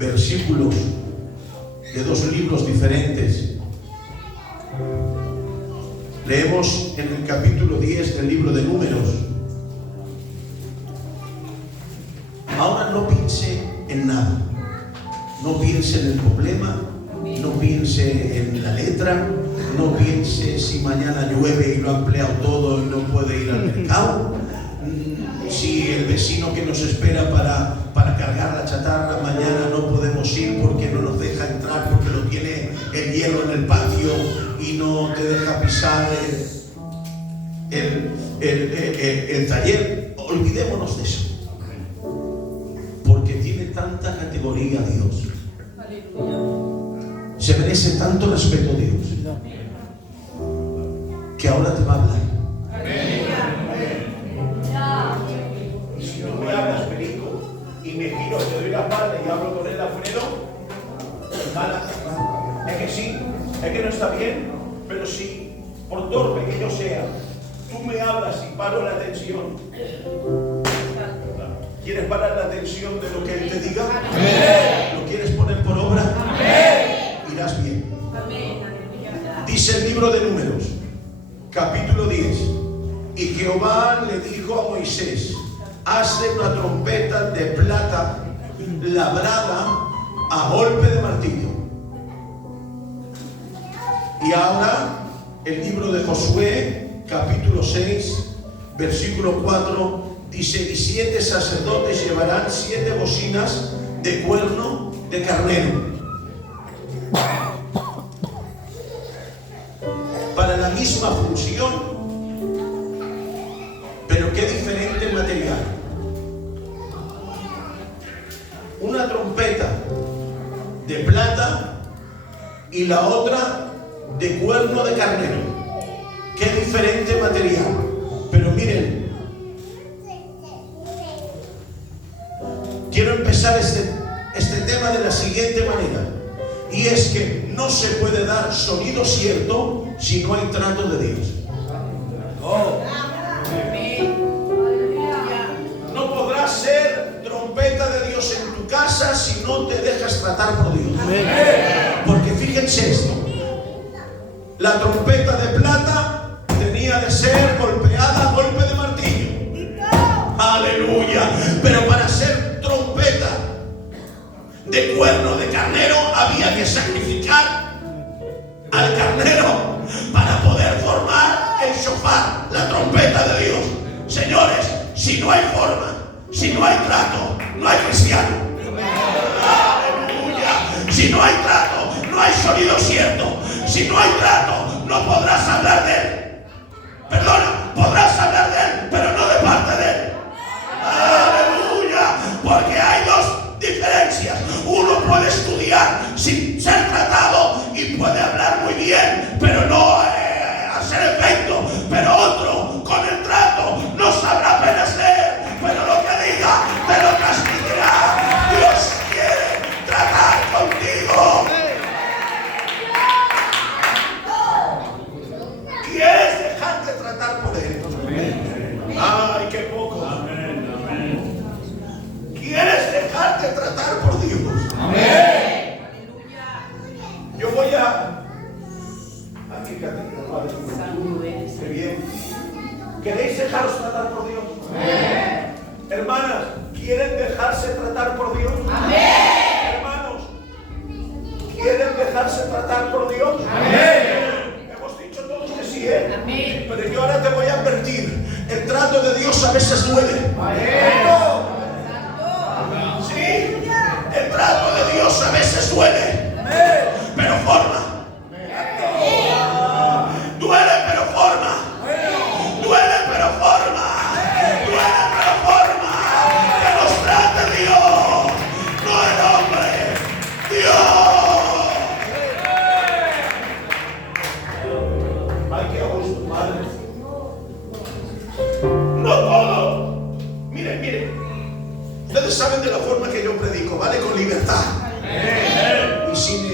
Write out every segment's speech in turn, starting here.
versículos de dos libros diferentes. Leemos en el capítulo 10 del libro de Números. Ahora no piense en nada, no piense en el problema, no piense en la letra, no piense si mañana llueve y lo ha empleado todo y no puede ir al mercado, si el vecino que nos espera para cargar la chatarra mañana no podemos ir porque no nos deja entrar porque lo tiene el hielo en el patio y no te deja pisar el taller. Olvidémonos de eso, porque tiene tanta categoría Dios, se merece tanto respeto Dios, que ahora te va a hablar. Y si no me hablas, Perico, y me giro, te doy la espalda y hablo con él, Alfredo, nada. Es que sí, es que no está bien, pero si por torpe que yo sea, tú me hablas y paro la atención. ¿Quieres parar la atención de lo que él te diga? ¿Lo quieres poner por obra? Irás bien. Dice el libro de Números, capítulo 10. Y Jehová le dijo a Moisés: hazle una trompeta de plata labrada a golpe de martillo. Y ahora el libro de Josué, capítulo 6, versículo 4, dice: y 7 sacerdotes llevarán 7 bocinas de cuerno de carnero, para la misma función, pero qué diferente material. Una trompeta de plata y la otra de cuerno de carnero. Qué diferente material. Pero miren, quiero empezar este tema de la siguiente manera, y es que no se puede dar sonido cierto si no hay trato de Dios. No podrás ser trompeta de Dios en tu casa si no te dejas tratar por Dios. Porque fíjense esto: la trompeta de plata tenía de ser golpeada a golpe de martillo. Aleluya. Pero para ser trompeta de cuerno de carnero había que sacrificar al carnero para poder formar el shofar, la trompeta de Dios. Señores, si no hay forma, si no hay trato, no hay cristiano. Aleluya. Si no hay trato, no hay sonido cierto. Si no hay trato, no podrás hablar de él. Perdona, podrás hablar de él, pero no de parte de él. Aleluya. Porque hay dos diferencias. Uno puede estudiar sin ser tratado y puede hablar muy bien, pero no hacer efecto. Pero otro, con el trato, no sabrá apenas leer, pero lo que diga te lo transmitirá. Dios quiere tratar contigo. ¿Quieres dejarte tratar por él? Ay, qué poco. ¿Quieres dejarte tratar por Dios? Amén. Yo voy a... Aquí, qué bien. ¿Queréis dejaros tratar por Dios? Amén. Hermanas, ¿quieren dejarse tratar por Dios? Amén. Hermanos, ¿quieren dejarse tratar por Dios? Amén. Hemos dicho todos que sí, ¿eh? Amén. Pero yo ahora te voy a advertir: el trato de Dios a veces duele. Amén. Sí, el trato de Dios a veces duele, pero forma. Duele pero forma. Duele pero forma. Duele pero forma. Que nos trate Dios, no el hombre. Dios. Ay, qué gusto, Padre. No todo. Miren, miren. Ustedes saben de la forma que yo predico, ¿vale? Con libertad. Y sin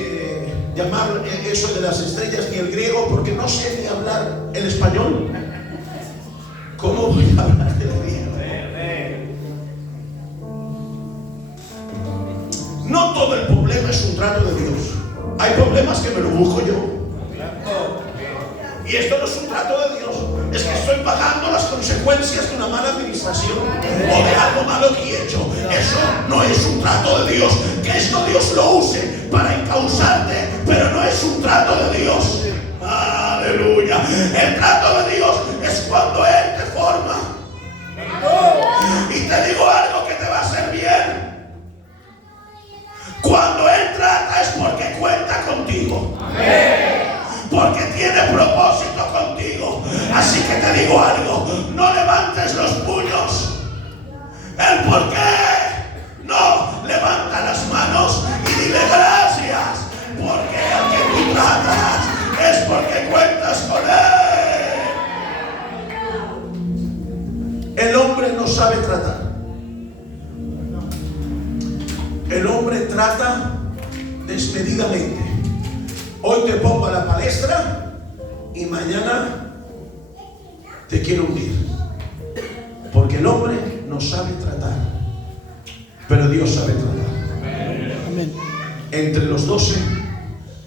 llamar eso de las estrellas ni el griego, porque no sé ni hablar el español. ¿Cómo voy a hablar del griego? No todo todo el problema es un trato de Dios. Hay problemas que me lo busco yo. Y esto no es un trato de Dios. Es que estoy pagando las consecuencias de una mala administración o de algo malo que he hecho. Eso no es un trato de Dios. Que esto Dios lo use para encauzarte, pero no es un trato de Dios. Aleluya. El trato de Dios es cuando Él te forma. Y te digo algo que te va a hacer bien. Cuando Él trata es porque cuenta contigo. Porque tiene propósito contigo. Así que te digo algo, no levantes los puños. ¿El por qué? No, levanta las manos y dile gracias, porque al que tú tratas es porque cuentas con él. El hombre no sabe tratar. El hombre trata desmedidamente. Hoy te pongo a la palestra y mañana te quiero hundir. Porque el hombre no sabe tratar, pero Dios sabe tratar. Amén. Entre los 12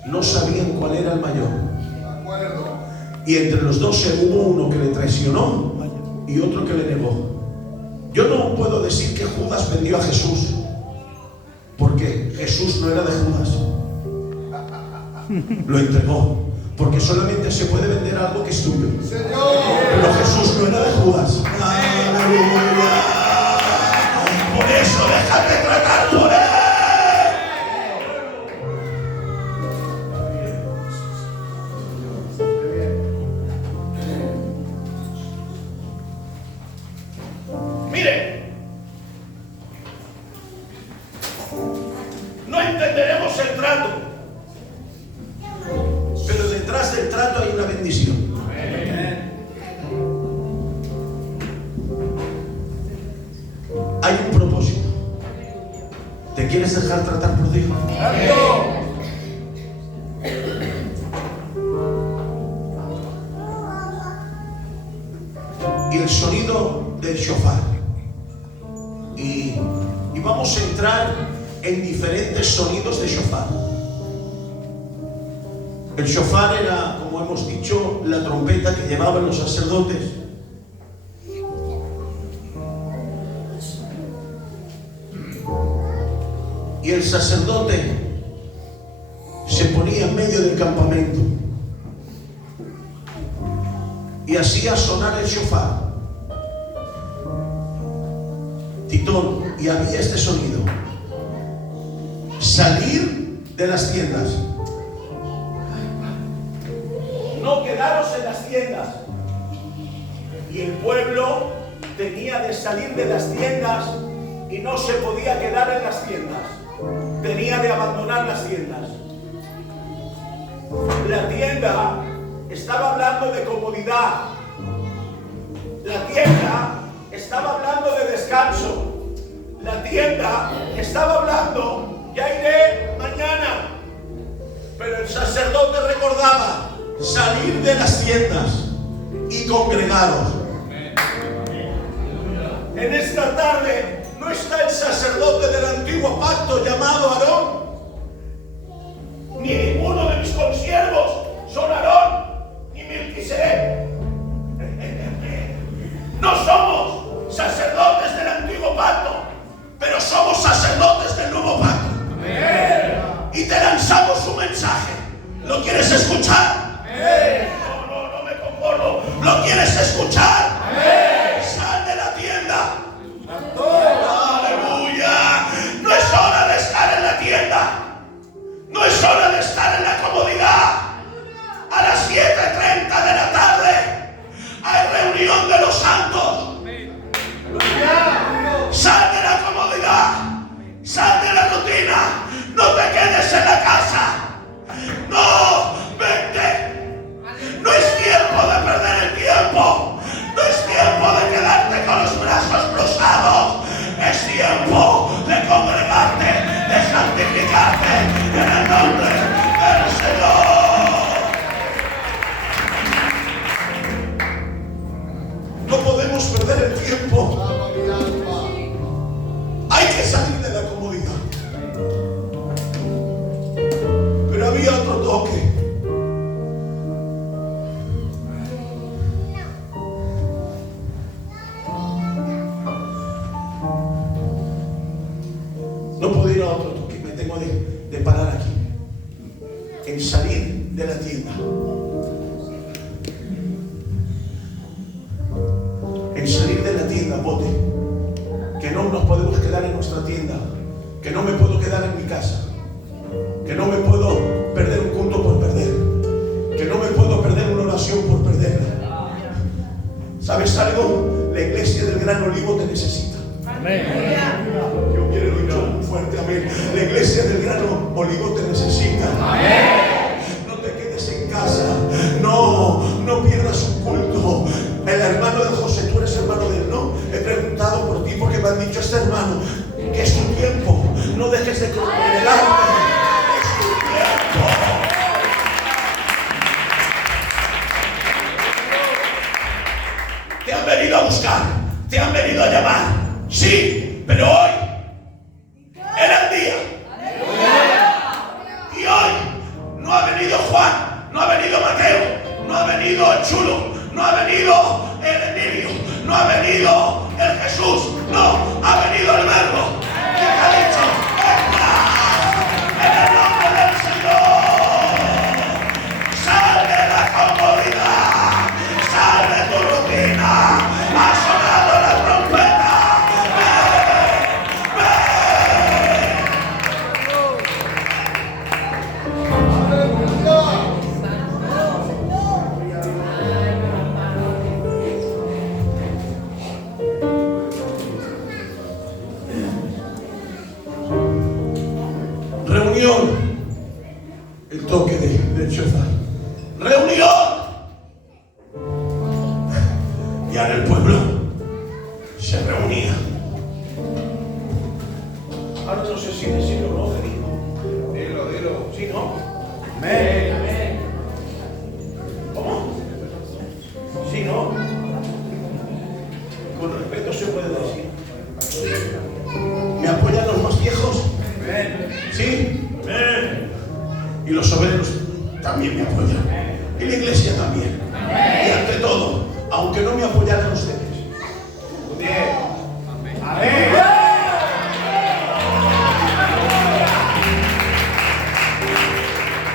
no sabían cuál era el mayor. Y entre los 12 hubo uno que le traicionó y otro que le negó. Yo no puedo decir que Judas vendió a Jesús, porque Jesús no era de Judas. Lo entregó, porque solamente se puede vender algo que es tuyo. Pero Jesús no era de Judas. ¡Aleluya! Por eso déjate tratar por él. Mire, no entenderemos el trato, pero detrás del trato hay una bendición. Hay un propósito. ¿Te quieres dejar tratar por Dios? Y el sonido del shofar. Y vamos a entrar en diferentes sonidos de shofar. El shofar era, como hemos dicho, la trompeta que llevaban los sacerdotes. Y el sacerdote se ponía en medio del campamento y hacía sonar el shofar. Titón, y había este sonido: salir de las tiendas. No quedaros en las tiendas. Y el pueblo tenía de salir de las tiendas y no se podía quedar en las tiendas. Tenía de abandonar las tiendas. La tienda estaba hablando de comodidad. La tienda estaba hablando de descanso. La tienda estaba hablando, ya iré mañana. Pero el sacerdote recordaba: salir de las tiendas y congregaros. En esta tarde no está el sacerdote del antiguo pacto llamado Aarón, ni ninguno de mis consiervos son Aarón ni Melquisedec. No somos sacerdotes del antiguo pacto, pero somos sacerdotes del nuevo pacto. Y te lanzamos un mensaje. ¿Lo quieres escuchar? No me conformo. ¿Lo quieres escuchar? Sal de la tienda. Aleluya. No es hora de estar en la tienda. No puedo ir a otro toque, me tengo de parar aquí. En salir de la tienda. En salir de la tienda, bote. Que no nos podemos quedar en nuestra tienda. Que no me puedo quedar en mi casa. Que no me puedo perder un culto por perder. Que no me puedo perder una oración por perderla. ¿Sabes algo? La iglesia del Gran Olivo te necesita. Amén. Yo quiero oír muy fuerte, amén. La iglesia del Gran Olivo te necesita. Amén. No te quedes en casa. No pierdas un culto. El hermano de José, tú eres hermano de él, ¿no? He preguntado por ti porque me han dicho este hermano que es tu tiempo. No dejes de congregarte. Es tu tiempo. Te han venido a buscar, te han venido a llamar. Sí, pero hoy era el día. Y hoy no ha venido Juan, no ha venido Mateo, no ha venido el Chulo, no ha venido el Emilio, no ha venido el Jesús, no, ha venido el Verbo. Y te ha dicho, entra en el nombre del Señor. Sal de la comodidad, sal de tu rutina. Ha sonado la trompeta. Reunión, el toque del shofar. Reunión. Y ahora el pueblo se reunía. Ahora no sé si decirlo o no, te digo. Dilo. ¿Sí, no? Amén. ¿Cómo? ¿Sí, no? Con respeto se puede decir. ¿Me apoyan los más viejos? ¿Sí? Y los obreros también me apoyan. Y la iglesia también. Y ante todo, aunque no me apoyaran ustedes. Amén.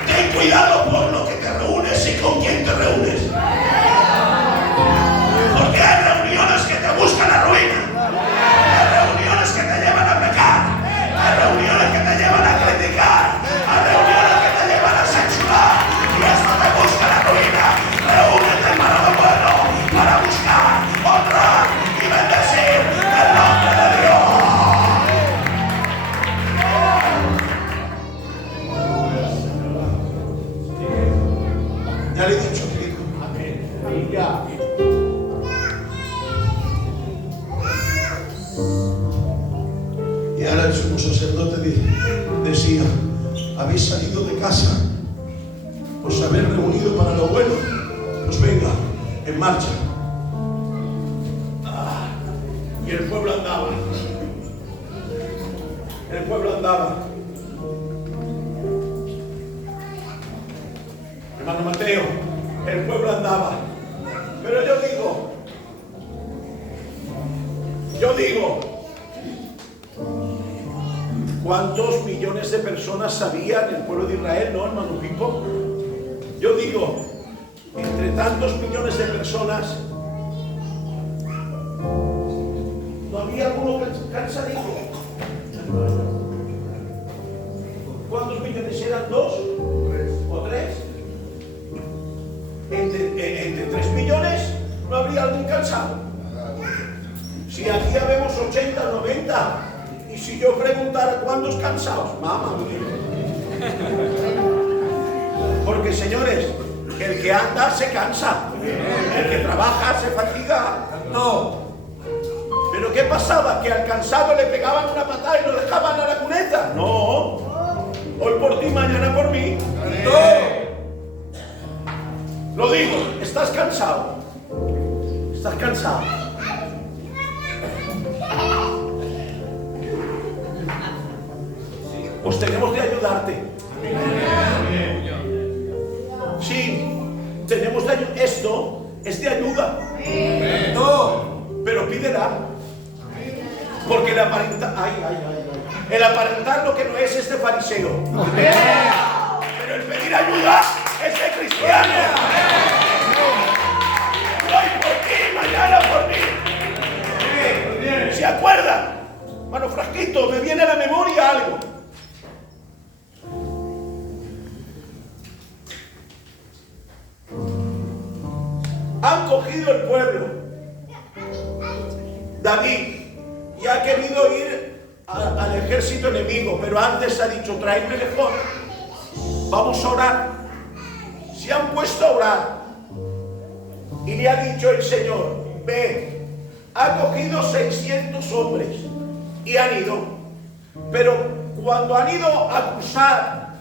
Ten cuidado por lo que te reúnes y con quién te reúnes. Porque hay reuniones que te buscan la ruina. Hay reuniones que te llevan a pecar. Hay reuniones que te llevan a criticar. Hay reuniones que te llevan a censurar. Y esto te busca la ruina. Reúnete para lo bueno, para buscar, honrar y bendecir el nombre de Dios. Ya le he dicho, querido. Amén. Y ahora el sumo sacerdote decía, habéis salido de casa, os habéis reunido para lo bueno, pues venga, en marcha. Y el pueblo andaba. El pueblo andaba. Hermano Mateo, el pueblo andaba. Pero yo digo, ¿cuántos millones de personas sabían el pueblo de Israel, no, hermano Pipo? Yo digo, entre tantos millones de personas, ¿no había alguno cansadito? ¿Cuántos millones eran? ¿2 o 3? Entre 3 millones, ¿no habría algún cansado? Si aquí habemos 80, 90, y si yo preguntara cuántos cansados, mamá mía. Porque, señores, el que anda se cansa, el que trabaja se fatiga. No. Pero ¿qué pasaba? ¿Que al cansado le pegaban una patada y lo dejaban a la cuneta? No. Hoy por ti, mañana por mí. No. Lo digo, ¿estás cansado? ¿Estás cansado? Pues tenemos que ayudarte. Sí, tenemos de ayuda. Esto es de ayuda. No, pero pídela. Porque la aparenta. Ay. El aparentar lo que no es de fariseo. Pero el pedir ayuda es de cristiano. Hoy por ti, mañana por mí. ¿Se acuerdan? Hermano Frasquito, me viene a la memoria algo. Han cogido el pueblo. David y ha querido ir al ejército enemigo, pero antes ha dicho, traedme mejor. Vamos a orar. Se han puesto a orar. Y le ha dicho el Señor, ve. Ha cogido 600 hombres y han ido. Pero cuando han ido a acusar,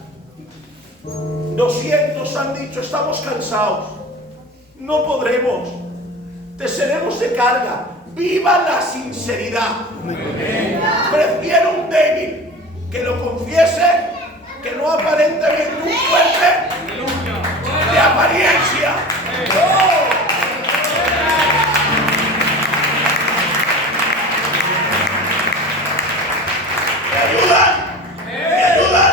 200 han dicho, estamos cansados. No podremos. Te seremos de carga. ¡Viva la sinceridad! Prefiero un débil que lo confiese que no aparentemente un fuerte de apariencia. ¿Me ayudan? ¿Me ayudan?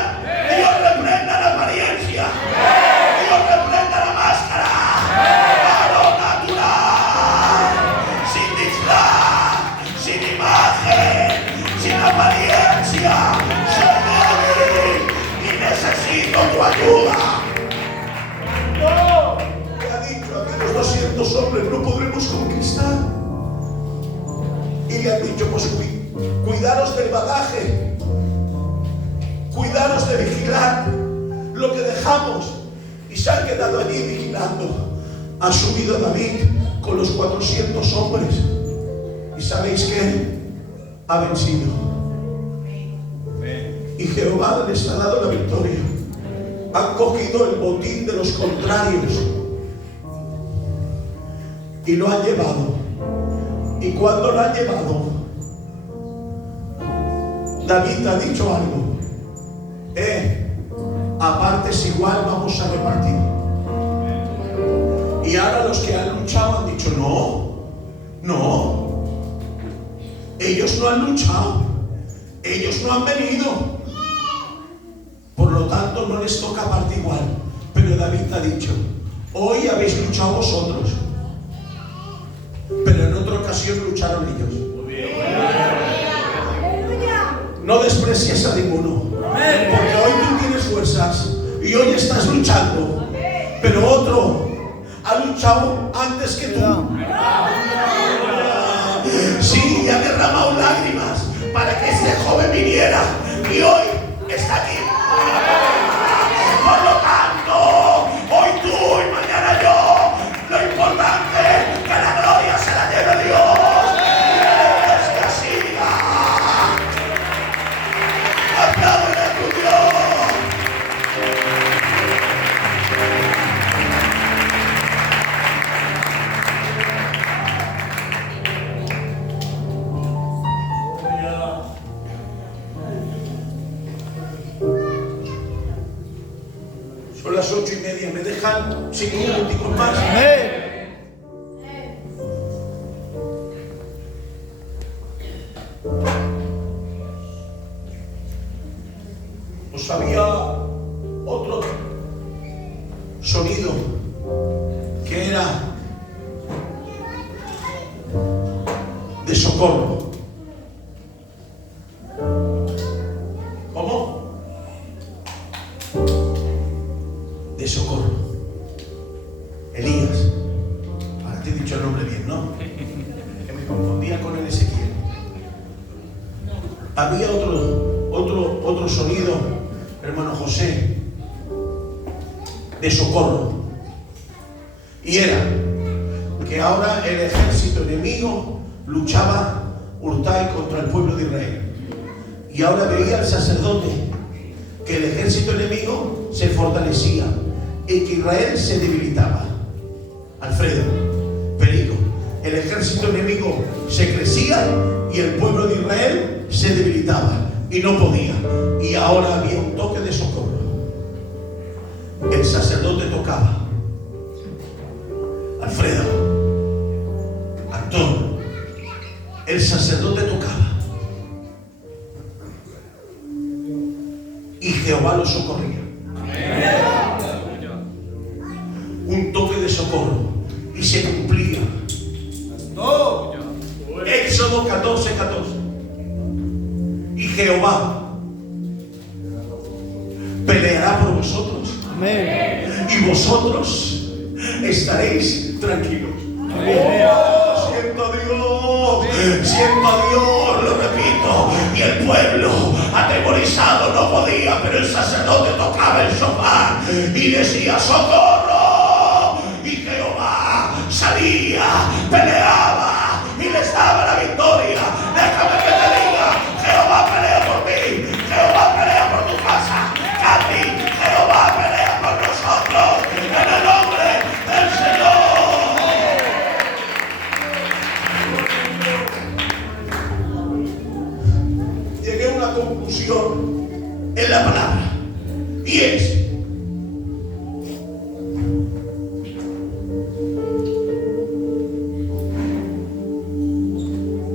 Dios reprenda la apariencia. Dios reprenda la máscara. Lo natural. Sin disfraz, sin imagen, sin apariencia. Soy débil y necesito tu ayuda. No. Me ha dicho, aquí los 200 hombres no podremos conquistar. Y le han dicho, pues cuidaros del bagaje. Cuidaros de vigilar lo que dejamos. Y se han quedado allí vigilando. Ha subido David con los 400 hombres. ¿Y sabéis qué? Ha vencido. Y Jehová les ha dado la victoria. Han cogido el botín de los contrarios y lo han llevado. Y cuando lo han llevado, David ha dicho algo. A partes igual vamos a repartir. Y ahora los que han luchado han dicho, no. Ellos no han luchado. Ellos no han venido. Por lo tanto no les toca parte igual. Pero David ha dicho, hoy habéis luchado vosotros, pero en otra ocasión lucharon ellos. No desprecies a ninguno, porque hoy tú tienes fuerzas y hoy estás luchando, pero otro ha luchado antes que tú. Sí, ha derramado lágrimas para que este joven viniera y hoy está aquí. Por lo tanto, hoy tú y mañana yo, lo importante es que la gloria se la lleve Dios. Es que siga. Apláudele a tu Dios. Son las 8:30, ¿me dejan 5 minutos más? Pues había otro sonido que era de socorro. ¿Cómo? De socorro. Elías. Ahora te he dicho el nombre bien, ¿no? Que me confundía con el Ezequiel. Había otro sonido, hermano José, de socorro. Y era que ahora el ejército enemigo luchaba Urtai contra el pueblo de Israel. Y ahora veía el sacerdote que el ejército enemigo se fortalecía y que Israel se debilitaba. Alfredo, Perico, el ejército enemigo se crecía y el pueblo de Israel se debilitaba y no podía. Y ahora había un toque de socorro. El sacerdote tocaba. Alfredo, Antón, el sacerdote tocaba. y Jehová los socorría. Un toque de socorro y se cumplía. Éxodo 14:14. Y Jehová peleará por vosotros. Amén. Y vosotros estaréis tranquilos. Amén. Siento a Dios, lo repito. Y el pueblo atemorizado no podía, pero el sacerdote tocaba el shofar y decía: socorro. Y Jehová salía, peleaba y les daba la victoria. Déjame que te diga: Jehová pelea por mí, Jehová pelea por tu casa, Katy, Jehová pelea por nosotros, en el nombre del Señor. Llegué a una conclusión en la palabra, y es: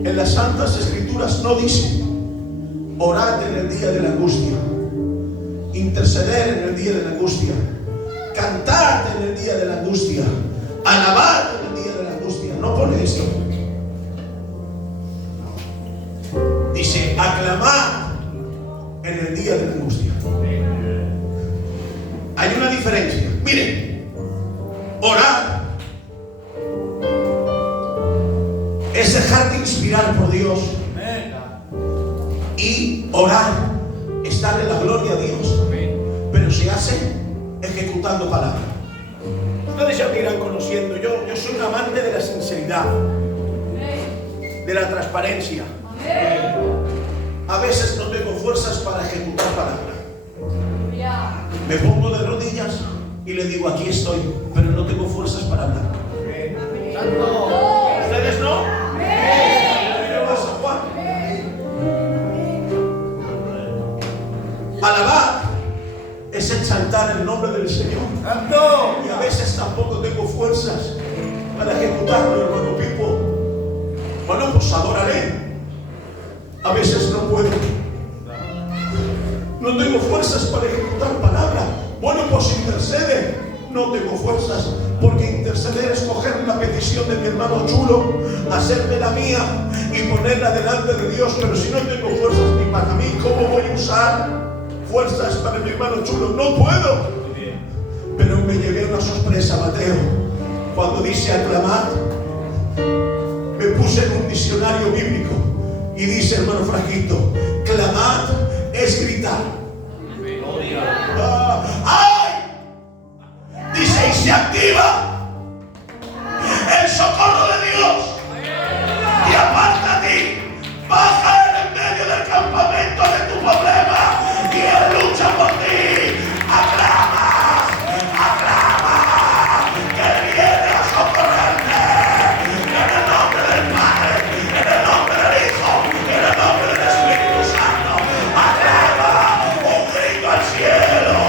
en las Santas Escrituras no dice orad en el día de la angustia, interceder en el día de la angustia, cantar en el día de la angustia, alabar en el día de la angustia. No pone esto. Dice aclamar en el día de la angustia. Hay una diferencia. Miren, orar es dejarte inspirar por Dios, y orar es darle la gloria a Dios, pero se hace ejecutando palabras. Ustedes ya me irán conociendo. Yo soy un amante de la sinceridad, de la transparencia. A veces no tengo fuerzas para ejecutar palabras. Me pongo de rodillas y le digo: aquí estoy, pero no tengo fuerzas para hablar. ¿Ustedes no? ¿Qué pasa, Juan? Alabar es exaltar el nombre del Señor. Y a veces tampoco tengo fuerzas para ejecutarlo, hermano Pipo. Bueno, pues adórale. A veces no puedo. No tengo fuerzas para ejecutar palabra. Bueno, pues intercede. No tengo fuerzas, porque interceder es coger la petición de mi hermano Chulo, hacerme la mía y ponerla delante de Dios. Pero si no tengo fuerzas ni para mí, ¿cómo voy a usar fuerzas para mi hermano Chulo? No puedo. Pero me llevé una sorpresa, Mateo, cuando dice aclamar. Me puse en un diccionario bíblico y dice, hermano Franquito, clamar es gritar. ¡Ay! Dice, y se activa el socorro de Dios y aparta a ti. Va a caer en medio del campamento de tu problema y Él lucha por ti. Aclama, aclama, que Él viene a socorrerte. En el nombre del Padre, en el nombre del Hijo, en el nombre del Espíritu Santo. Aclama un grito al cielo.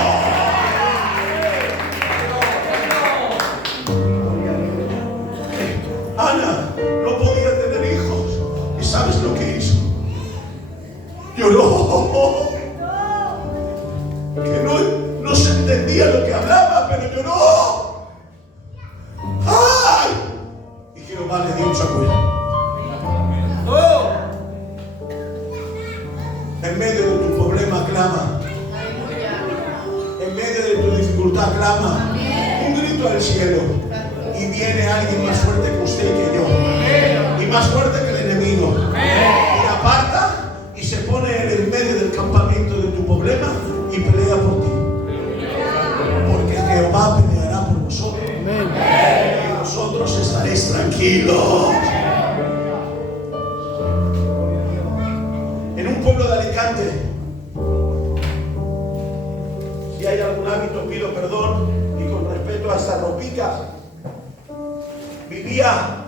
Ana no podía tener hijos. ¿Y sabes lo que hizo? Lloró. Que no se entendía lo que hablaba, pero lloró. ¡Ay! Y Jehová le dio un sacudo. En medio de tu problema, clama. En medio de tu dificultad, clama. Un grito al cielo. Y viene alguien más fuerte que usted y que yo. Y más fuerte que el enemigo. Y aparta y se pone en el medio del campamento de tu problema y pelea por ti. Porque Jehová peleará por vosotros. Y vosotros estaréis tranquilos. En un pueblo de Alicante, si hay algún hábito pido perdón y con respeto a esta ropica, vivía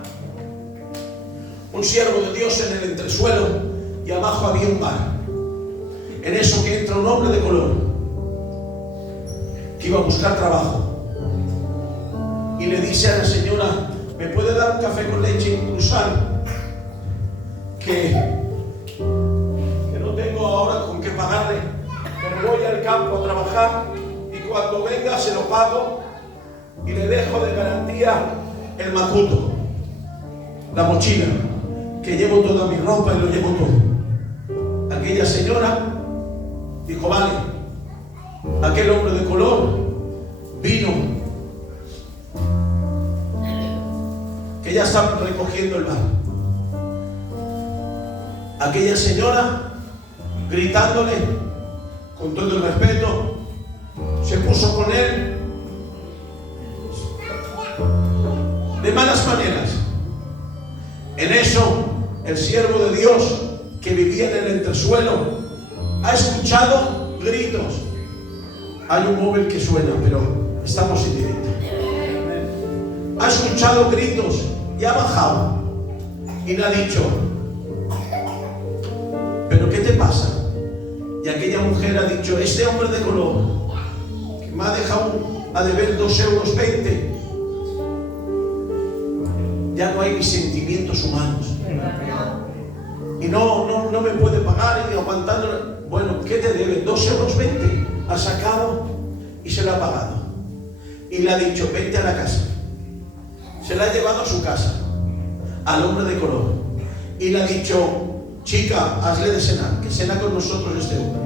un siervo de Dios en el entresuelo y abajo había un bar. En eso que entra un hombre de color que iba a buscar trabajo y le dice a la señora, ¿me puede dar un café con leche inclusal? Que no tengo ahora con qué pagarle, pero voy al del campo a trabajar y cuando venga se lo pago y le dejo de garantía el macuto, la mochila, que llevo toda mi ropa y lo llevo todo. Aquella señora dijo, vale. Aquel hombre de color vino, que ya estaban recogiendo el bar. Aquella señora, gritándole con todo el respeto, se puso con él de malas maneras. En eso, el siervo de Dios que vivía en el entresuelo ha escuchado gritos. Hay un móvil que suena, pero estamos en directo. Ha escuchado gritos y ha bajado y le ha dicho, ¿pero qué te pasa? Y aquella mujer ha dicho, este hombre de color que me ha dejado a deber 2,20 €, ya no hay ni sentimientos humanos y no me puede pagar y aguantando. Bueno, ¿qué te debe? 2,20 €. Ha sacado y se la ha pagado y le ha dicho, vente a la casa. Se la ha llevado a su casa al hombre de color y le ha dicho, chica, hazle de cenar, que cena con nosotros este hombre.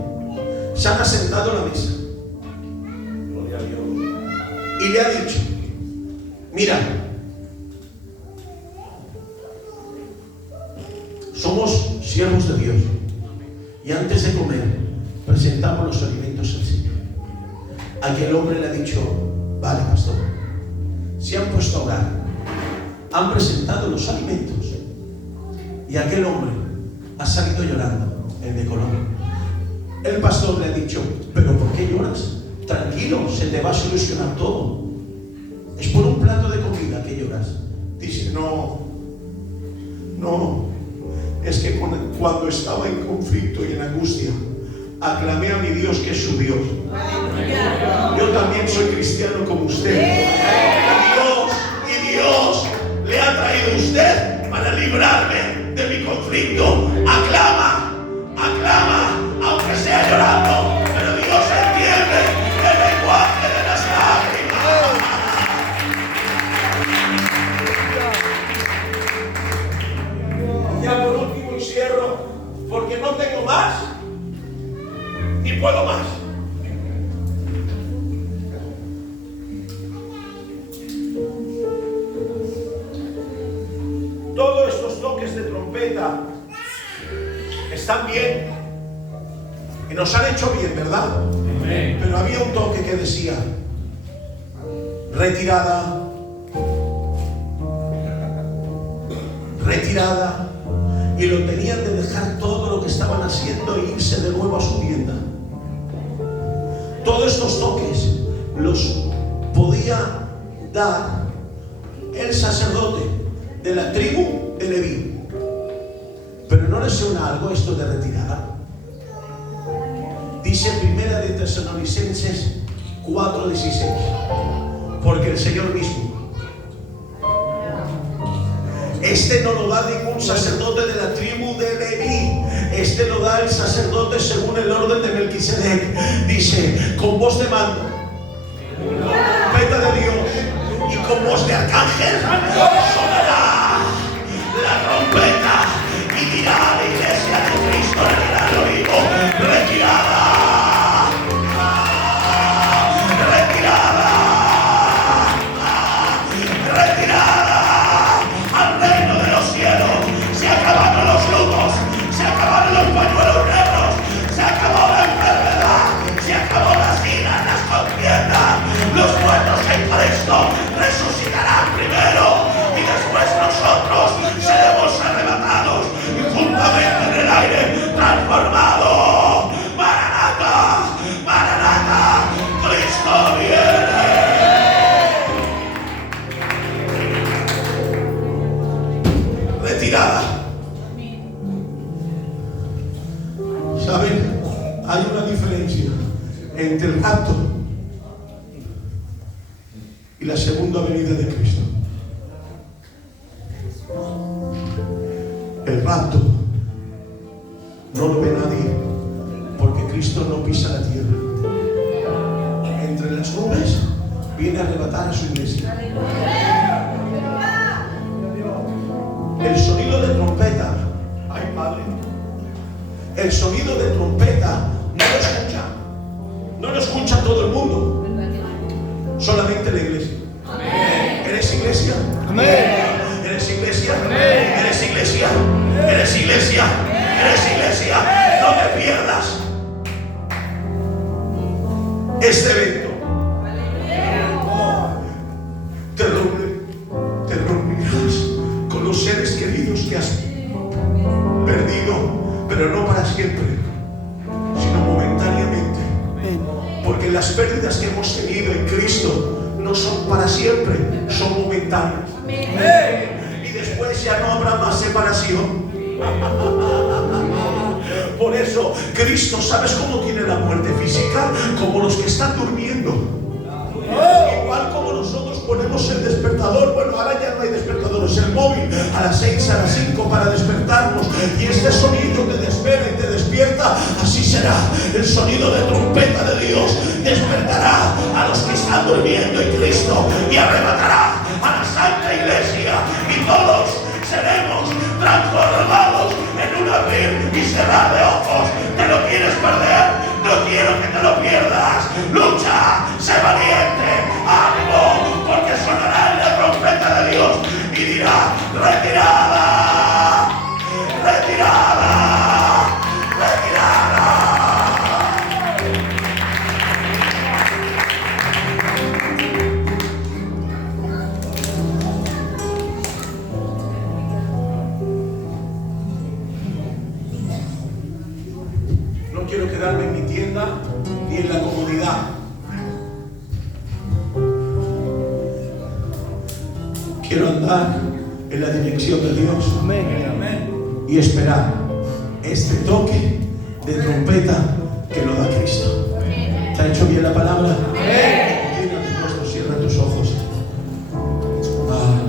Se han sentado a la mesa y le ha dicho, mira, somos siervos de Dios y antes de comer presentamos los alimentos al Señor. Aquel hombre le ha dicho, vale, pastor. Se han puesto a orar, han presentado los alimentos y aquel hombre ha salido llorando, el de color. El pastor le ha dicho, ¿pero por qué lloras? Tranquilo, se te va a solucionar todo. Es por un plato de comida que lloras. Dice, no, es que cuando estaba en conflicto y en angustia, aclamé a mi Dios, que es su Dios. Yo también soy cristiano como usted. Y Dios le ha traído a usted para librarme de mi conflicto. Aclama, aunque sea llorando, pero Dios entiende el lenguaje de las lágrimas. Ya por último y cierro, porque no tengo más ni puedo más. Todos estos toques de trompeta están bien y nos han hecho bien, ¿verdad? Amén. Pero había un toque que decía retirada, y lo tenían de dejar todo lo que estaban haciendo e irse de nuevo a su tienda. Todos estos toques los podía dar el sacerdote de la tribu de Leví. Pero ¿no les suena algo esto de retirada? Dice Primera de Tesalonicenses 4:16, porque el Señor mismo, este no lo da ningún sacerdote de la tribu de Leví, este lo da el sacerdote según el orden de Melquisedec. Dice, con voz de mando, trompeta de Dios y con voz de arcángel sonará la trompeta y dirá a la iglesia de Cristo en el gran oído, retirada. Los muertos en Cristo resucitarán primero y después nosotros seremos arrebatados y juntamente en el aire transformados. Maranatha, Maranatha, Cristo viene. Retirada. ¿Saben? Hay una diferencia entre el rapto y la segunda venida de Cristo. El rapto no lo ve nadie, porque Cristo no pisa la tierra. entre las nubes, viene a arrebatar a su iglesia. El sonido de trompeta, ay Padre, el sonido de trompeta no lo escucha todo el mundo, solamente la iglesia. ¿Eres iglesia? ¿Eres iglesia? ¿Eres iglesia? ¿Eres iglesia? ¿Eres iglesia? No te pierdas este evento. Te reunirás con los seres queridos que has perdido, pero no para siempre, sino momentáneamente. Porque las pérdidas que hemos tenido en Cristo no son para siempre, son momentáneas. Y después ya no habrá más separación. Por eso Cristo, ¿sabes cómo tiene la muerte física? Como los que están durmiendo. Igual como nosotros ponemos el despertador, bueno, ahora ya no hay despertador, es el móvil, a las 6, a las 5 para despertarnos, y este sonido te desvela y te despierta. Así será el sonido de trompeta de Dios, despertará a los que están durmiendo en Cristo y arrebatará a la santa iglesia, y todos seremos transformados en un abrir y cerrar de ojos. ¿Te lo quieres perder? No quiero que te lo pierdas. Lucha, sé valiente, ánimo, porque sonará la trompeta de Dios y dirá: retirada, retirada, retirada. No quiero quedarme en mi tienda ni en la comodidad. Quiero andar en la dirección de Dios. Y esperar este toque de trompeta que lo da Cristo. ¿Te ha hecho bien la palabra?